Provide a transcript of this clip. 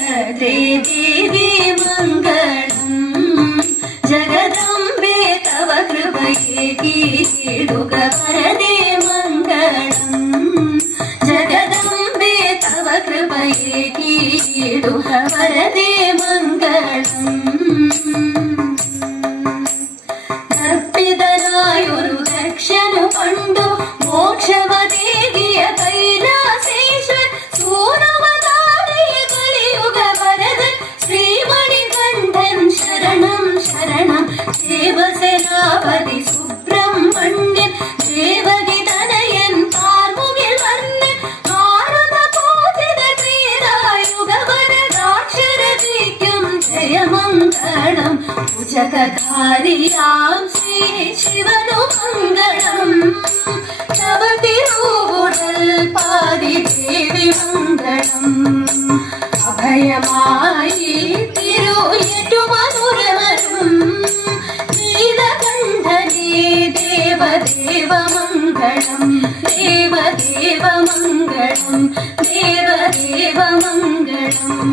दे देवी मङ्गलम् जगदम्बे तव कृपये गीते दुःखपरदे ശതകാരിയാം ശ്രീ ശിവനു മംഗളം. നവതിരുവുടൽ പാതി ദേവി മംഗളം. അഭയമായി തിരു തിരുയേറ്റു മനുരവരും നീലകണ്ഠനേ ദേവദേവ മംഗളം ദേവദേവ മംഗളം ദേവദേവ മംഗളം